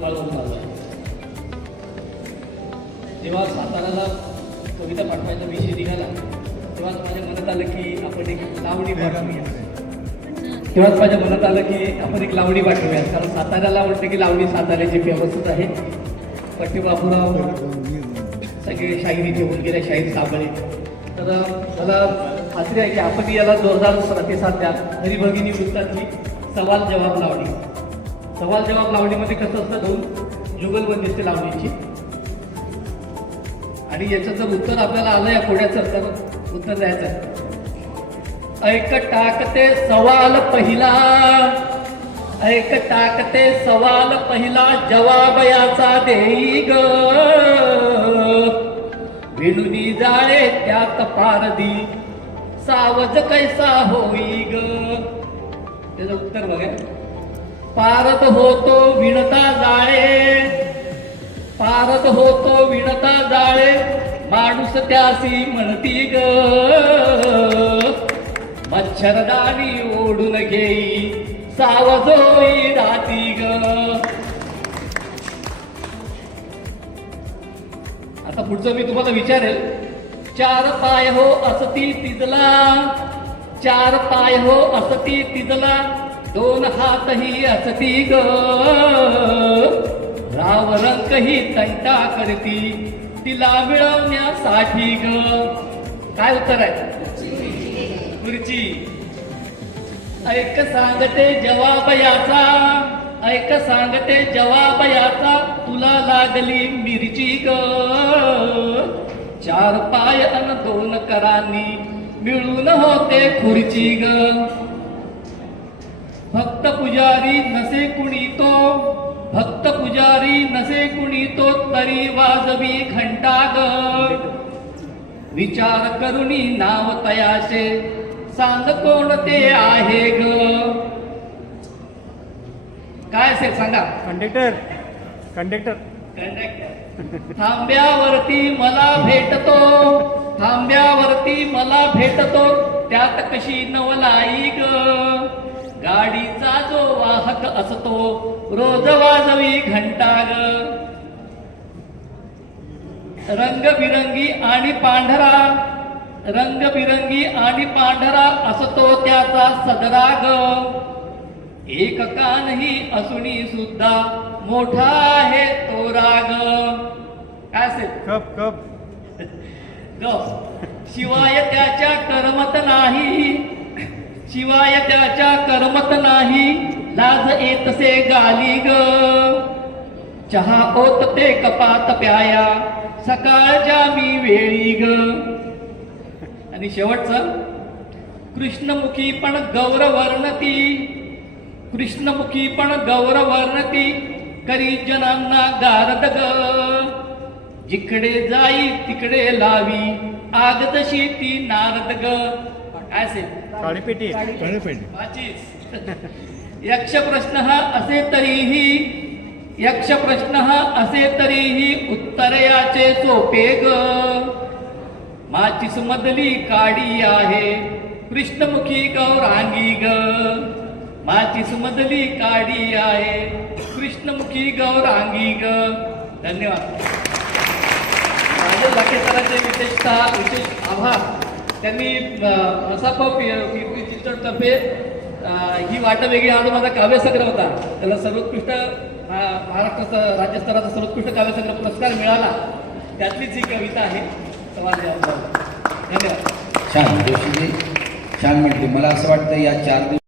वाढवून चालू आहे. जेव्हा साताऱ्याला कविता पाठवायचा विषय निघाला तेव्हाच माझ्या मनात आलं की आपण एक लावणी पाठवूया. तेव्हाच माझ्या मनात आलं की आपण एक लावणी पाठवूया, कारण साताऱ्याला वाटतं की लावणी साताऱ्याची फेमसच आहे. पट्टी बापूराव सगळे शाहिरीचे होऊन गेले, शाहीर साबळे. तर मला खात्री आहे की आपण याला जोरदार प्रतिसाद द्या. हरिभगिनी वृत्तातली सवाल जवाब लावणी. सवाल जवाब लावणीमध्ये कसं असतं, दोन जुगलबंदी असते लावणीची, आणि याचं जर उत्तर आपल्याला आलं या कोड्याचं तर उत्तर द्यायचं. ऐक टाकते सवाल पहिला, ऐक टाकते सवाल पहिला, जवाब याचा देई ग. विणुनी जाळे त्यात पारदी, सावज कैसा होई ग. त्याचं उत्तर बघा. पारद होतो विणता जाळे, पारद होतो विणता जाळे, माणूस त्यासी म्हणती ग. मच्छरदाणी ओढून घेई, सावजोई राती ग. आता पुढचं मी तुम्हाला विचारेल. चार पाय हो असती तिजला, चार पाय हो असती तिजला, दोन हातही असती ग. राव रंक ही तंटा करती, तिला मिळवण्यासाठी ग. काय उत्तर आहे? खुर्ची. ऐक सांगते जवाब याचा, ऐक सांगते जवाब याचा, तुला लागली मिरची ग. चार पाय अन दोन करांनी मिळून होते खुर्ची ग. भक्त पुजारी नसे कुणी तो, भक्त पुजारी नसे कुणी तो, तरी वाजवी घंटा ग. विचार करुणी नाव तयाचे, सांग कोणते आहे ग. काय असेल सांगा? कंडक्टर. कंडक्टर. कंडक्टर. थांब्यावरती मला भेटतो, थांब्यावरती मला भेटतो, त्यात कशी नवलाई ग. गाडीचा जो वाहक असतो, रोज वाजवी घंटा ग. रंगबिरंगी आणि पांढरा, रंगबिरंगी आणि पांढरा असतो त्याचा सदरा ग. एक कानही असुनी सुद्धा मोठा आहे तो राग. काय असेल? कप. कप. गप. शिवाय त्याच्या करमत नाही, शिवाय त्याच्या करमत नाही, लाज येतसे गाली ग. चहा ओतते कपात प्याया, सकाळच्या मी वेळी ग. आणि शेवटचं. कृष्णमुखी पण गौरवर्णती, कृष्णमुखी पण गौरवर्णती, करी जनांना गारद ग. जिकडे जाई तिकडे लावी, आग तशी ती नारद ग. काय असेल? काळीपेटी. यक्ष प्रश्न हा असे तरीही, यक्ष प्रश्न हा असे तरीही, उत्तर याचे सोपे ग. माचीस मधली काडी आहे, कृष्णमुखी गौरांगी ग. माचीस मधली काडी आहे, कृष्णमुखी गौरांगी ग. धन्यवाद. राजन लाखे सरांचे विशेष आभार. त्यांनी मसापा कीर्ती चित्रतर्फे ही वाट वेगळी हा जो माझा काव्यसंग्रह होता, त्याला सर्वोत्कृष्ट महाराष्ट्राचा राज्यस्तराचा सर्वोत्कृष्ट काव्यसंग्रह पुरस्कार मिळाला. त्यातलीच ही कविता आहे. धन्यवाद. छान जोशीजी, छान म्हटली. मला असं वाटतं या 4 दिवस